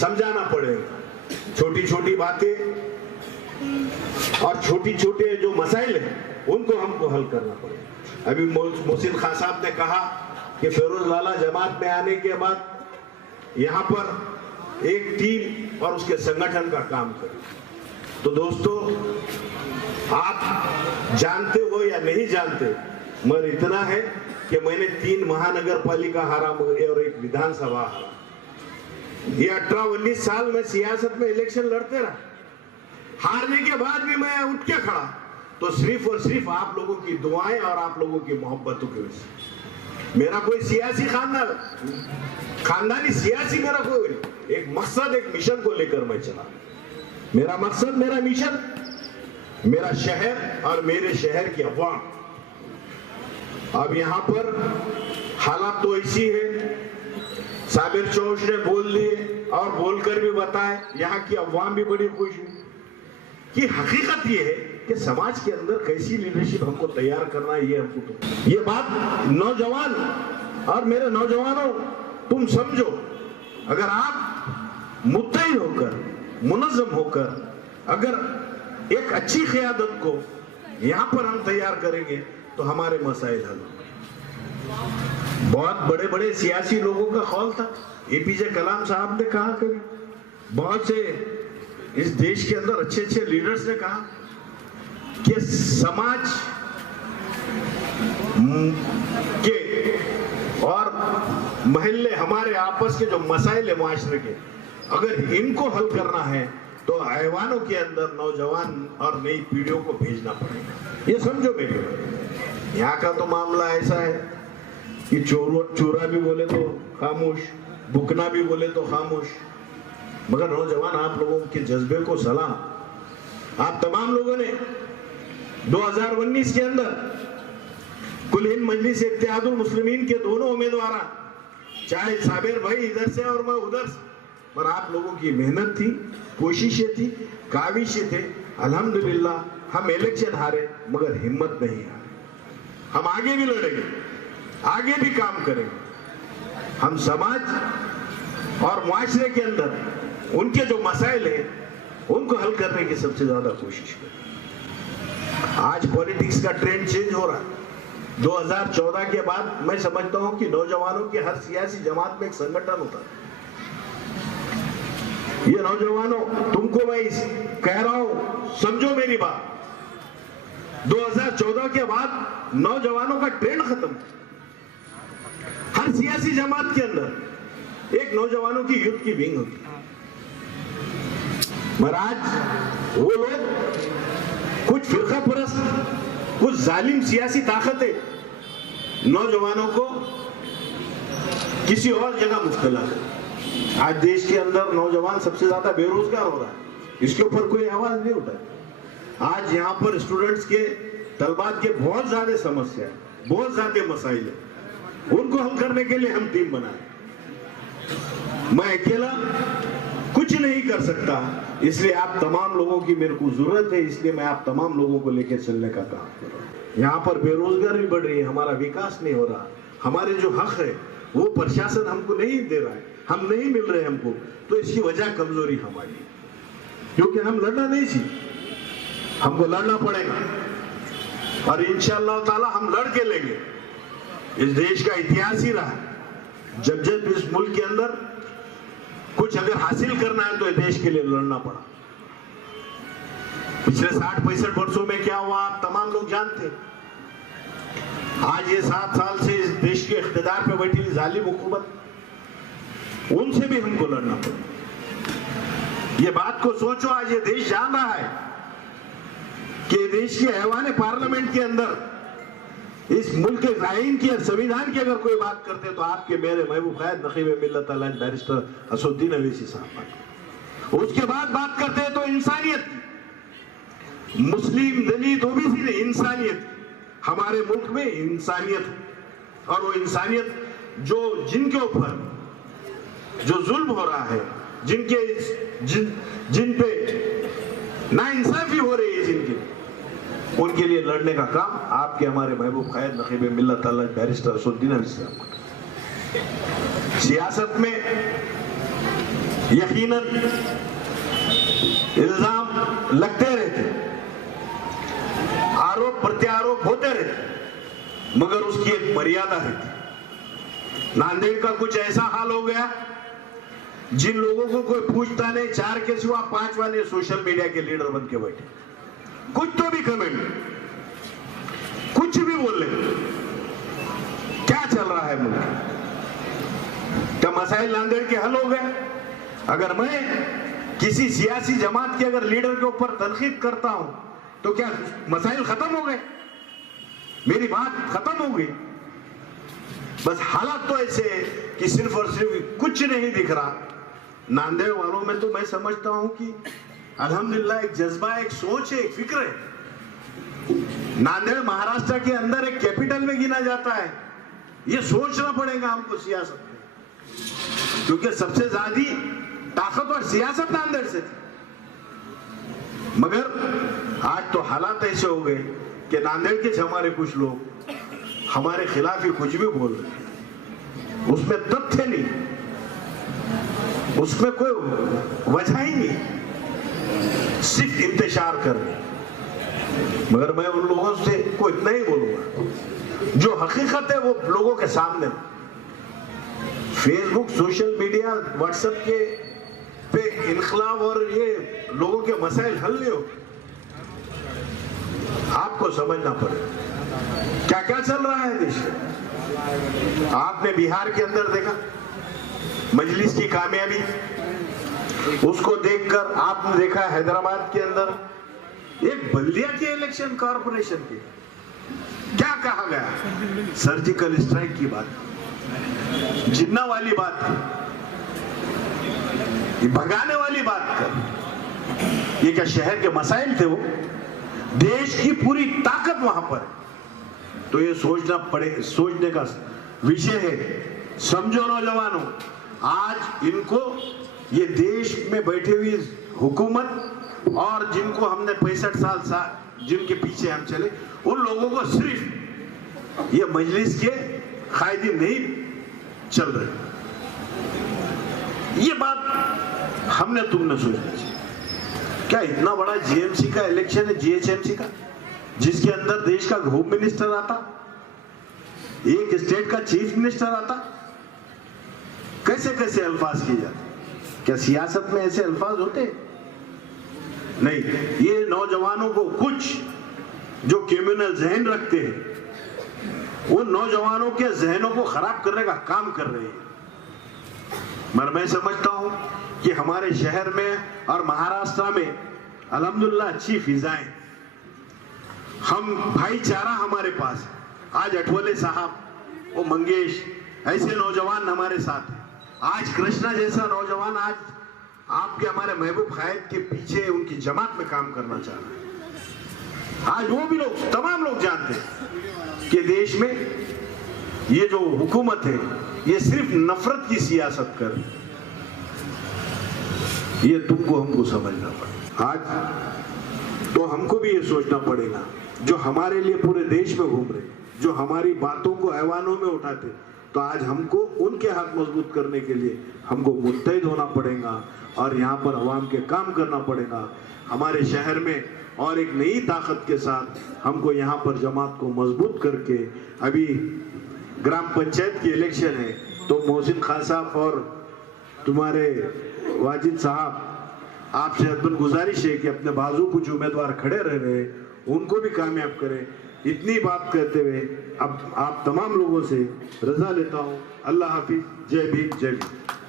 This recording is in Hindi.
समझाना पड़ेगा। छोटी छोटी बातें और छोटी छोटे जो मसाइल हैं उनको हमको हल करना पड़ेगा। अभी मोहसिन खान साहब ने कहा कि फिरोज लाला जमात में आने के बाद यहाँ पर एक टीम और उसके संगठन का काम करें। तो दोस्तों, आप जानते हो या नहीं जानते, मगर इतना है कि मैंने 3 महानगर पालिका हारा और 1 विधानसभा हारा। ये 18-19 साल में सियासत में इलेक्शन लड़ते रहा। हारने के बाद भी मैं उठ के खड़ा, तो सिर्फ और सिर्फ आप लोगों की दुआएं और आप लोगों की मोहब्बतों की वजह से। मेरा कोई सियासी खानदानी सियासी मेरा कोई एक मकसद, एक मिशन को लेकर मैं चला। मेरा मकसद, मेरा मिशन, मेरा शहर और मेरे शहर की अवाम। अब यहाँ पर हालात तो ऐसी है, साबिर चौश ने बोल दिए और बोलकर भी बताए, यहाँ की अवाम भी बड़ी खुश है कि हकीकत ये है कि समाज के अंदर कैसी लीडरशिप हमको तैयार करना है। ये हमको तो ये बात नौजवान और मेरे नौजवानों, तुम समझो, अगर आप मुत्तई होकर, मुनज़्ज़म होकर, अगर एक अच्छी क़यादत को यहाँ पर हम तैयार करेंगे तो हमारे मसाइल हल होंगे। बहुत बड़े बड़े सियासी लोगों का ख्याल था, एपीजे कलाम साहब ने कहा, कभी बहुत से इस देश के अंदर अच्छे अच्छे लीडर्स ने कहा कि समाज के और महल्ले, हमारे आपस के जो मसाइल है माशरे के, अगर इनको हल करना है तो ऐवानों के अंदर नौजवान और नई पीढ़ियों को भेजना पड़ेगा। ये समझो मेरी बात। यहाँ का तो मामला ऐसा है कि चोरा भी बोले तो खामोश, बुकना भी बोले तो खामोश। मगर नौजवान, आप लोगों के जज्बे को सलाम। आप तमाम लोगों ने 2019 के अंदर कुल हिंद मजलिस इत्तेहादुल मुस्लिमीन के दोनों उम्मीदवार, चाहे साबिर भाई इधर से और मैं उधर से, पर आप लोगों की मेहनत थी, कोशिशें थी, काविशें थे। अल्हम्दुलिल्लाह हम इलेक्शन हारे मगर हिम्मत नहीं हारे। हम आगे भी लड़ेंगे, आगे भी काम करेंगे। हम समाज और मुआशरे के अंदर उनके जो मसाइल हैं उनको हल करने की सबसे ज्यादा कोशिश करें। आज पॉलिटिक्स का ट्रेंड चेंज हो रहा है। 2014 के बाद मैं समझता हूं कि नौजवानों की हर सियासी जमात में एक संगठन होता है। ये नौजवानों, तुमको मैं कह रहा हूं, समझो मेरी बात। 2014 के बाद नौजवानों का ट्रेंड खत्म। हर सियासी जमात के अंदर एक नौजवानों की यूथ की विंग होती है। महाराज, वो लोग कुछ फिरका परस्त, कुछ जालिम सियासी ताकतें नौजवानों को किसी और जगह मुब्तला है। आज देश के अंदर नौजवान सबसे ज्यादा बेरोजगार हो रहा है, इसके ऊपर कोई आवाज नहीं उठा। आज यहाँ पर स्टूडेंट्स के, तलबात के बहुत ज्यादा समस्या है, बहुत ज्यादा मसाइल है। उनको हल करने के लिए हम टीम बनाए। मैं अकेला कुछ नहीं कर सकता, इसलिए आप तमाम लोगों की मेरे को जरूरत है। इसलिए मैं आप तमाम लोगों को लेकर चलने का काम कर रहा हूँ। यहाँ पर बेरोजगारी बढ़ रही है, हमारा विकास नहीं हो रहा, हमारे जो हक है वो प्रशासन हमको नहीं दे रहा है, हम नहीं मिल रहे हमको। तो इसकी वजह कमजोरी हमारी, क्योंकि हम लड़ना नहीं सीखे। हमको लड़ना पड़ेगा और इंशाअल्लाह ताला हम लड़ के लेंगे। इस देश का इतिहास ही रहा, जब जब इस मुल्क के अंदर कुछ अगर हासिल करना है तो देश के लिए लड़ना पड़ा। पिछले 60-65 वर्षों में क्या हुआ आप तमाम लोग जानते हैं। आज ये 7 साल से इस देश के इख्तिदार पे बैठी हुई जालिम हुकूमत, उनसे भी हमको लड़ना पड़ा। ये बात को सोचो, आज ये देश जान रहा है कि देश के ऐवान पार्लियामेंट के अंदर इस मुल्क के आईन की, संविधान की अगर कोई बात करते तो आपके मेरे महबूब खैर नकीब मिल्लत अल्लाह बैरिस्टर असदुद्दीन अवैसी साहब। उसके बाद बात करते हैं तो इंसानियत, मुस्लिम, दलित, ओबीसी ने इंसानियत, हमारे मुल्क में इंसानियत, और वो इंसानियत जो जिनके ऊपर जो जुल्म हो रहा है, जिन पे नाइंसाफी हो रही है, जिनकी, उनके लिए लड़ने का काम आपके हमारे महबूब खैर नकीब मिल्लत अल्लाह बैरिस्टर असदुद्दीन अवैसी साहब। सियासत में यकीनन इल्जाम लगते रहते, आरोप प्रत्यारोप होते रहते, मगर उसकी एक मर्यादा रहती। नांदेड़ का कुछ ऐसा हाल हो गया, जिन लोगों को कोई पूछता नहीं, 4 के सिवा 5 वाले सोशल मीडिया के लीडर बन के बैठे, कुछ तो भी कमेंट, कुछ भी बोल ले, क्या चल रहा है मुल्क? क्या मसाइल नांदेड़ के हल हो गए? अगर मैं किसी सियासी जमात के अगर लीडर के ऊपर तनकीद करता हूं तो क्या मसाइल खत्म हो गए? मेरी बात खत्म हो गई? बस हालात तो ऐसे कि सिर्फ और सिर्फ कुछ नहीं दिख रहा। नांदेड़ वालों में तो मैं समझता हूं कि अल्हम्दुलिल्लाह एक जज्बा, एक सोच है, एक फिक्र है। नांदेड़ महाराष्ट्र के अंदर एक कैपिटल में गिना जाता है, ये सोचना पड़ेगा हमको सियासत में, क्योंकि सबसे ज्यादा ताकतवर सियासत नांदेड़ से थी। मगर आज तो हालात ऐसे हो गए कि नांदेड़ के हमारे कुछ लोग हमारे खिलाफ ही कुछ भी बोल रहे हैं, उसमें तथ्य नहीं, उसमें कोई वजह ही नहीं, सिर्फ इंतशार कर रहे। मगर मैं उन लोगों से को इतना ही बोलूंगा, जो हकीकत है वो लोगों के सामने। फेसबुक, सोशल मीडिया, व्हाट्सएप के पे इनकलाब और ये लोगों के मसाइल हल नहीं हो, आपको समझना पड़ेगा क्या क्या चल रहा है देश में। आपने बिहार के अंदर देखा मजलिस की कामयाबी, उसको देखकर आपने देखा हैदराबाद के अंदर एक बल्दिया के इलेक्शन कॉर्पोरेशन के, क्या कहा गया? सर्जिकल स्ट्राइक की बात, जिन्ना वाली बात, ये भगाने वाली बात कर। ये क्या शहर के मसाइल थे? वो देश की पूरी ताकत वहां पर, तो ये सोचना पड़े, सोचने का विषय है। समझो नौजवानों, आज इनको ये देश में बैठे हुई हुकूमत और जिनको हमने 65 साल जिनके पीछे हम चले, उन लोगों को सिर्फ ये मजलिस के कायदे नहीं चल रहे। ये बात हमने तुमने सोचना चाहिए। क्या इतना बड़ा जीएमसी का इलेक्शन है, जीएचएमसी का, जिसके अंदर देश का होम मिनिस्टर आता, एक स्टेट का चीफ मिनिस्टर आता, कैसे कैसे अल्फाज किए जाते? क्या सियासत में ऐसे अल्फाज होते? नहीं। ये नौजवानों को कुछ जो क्रिमिनल जहन रखते हैं, वो नौजवानों के जहनों को खराब करने का काम कर रहे हैं। मगर मैं समझता हूं कि हमारे शहर में और महाराष्ट्र में अल्हम्दुलिल्लाह अच्छी फिजाएं, हम भाईचारा हमारे पास। आज अठवले साहब, वो मंगेश, ऐसे नौजवान हमारे साथ हैं। आज कृष्णा जैसा नौजवान आज आपके हमारे महबूब खायद के पीछे उनकी जमात में काम करना चाह रहा है। आज वो भी लोग, तमाम लोग जानते हैं कि देश में ये जो हुकूमत है ये सिर्फ नफरत की सियासत कर, ये तुमको हमको समझना पड़ेगा। आज तो हमको भी ये सोचना पड़ेगा, जो हमारे लिए पूरे देश में घूम रहे, जो हमारी बातों को ऐवानों में उठाते, तो आज हमको उनके हाथ मजबूत करने के लिए हमको मुत्तहिद होना पड़ेगा और यहाँ पर अवाम के काम करना पड़ेगा। हमारे शहर में और एक नई ताकत के साथ हमको यहाँ पर जमात को मजबूत करके, अभी ग्राम पंचायत की इलेक्शन है, तो मोहसिन खान साहब और तुम्हारे वाजिद साहब, आपसे अदबन गुजारिश है कि अपने बाजू कुछ उम्मीदवार खड़े रह रहे, उनको भी कामयाब करें। इतनी बात करते हुए अब आप तमाम लोगों से रजा लेता हूँ। अल्लाह हाफिज। जय भीम, जय भीम।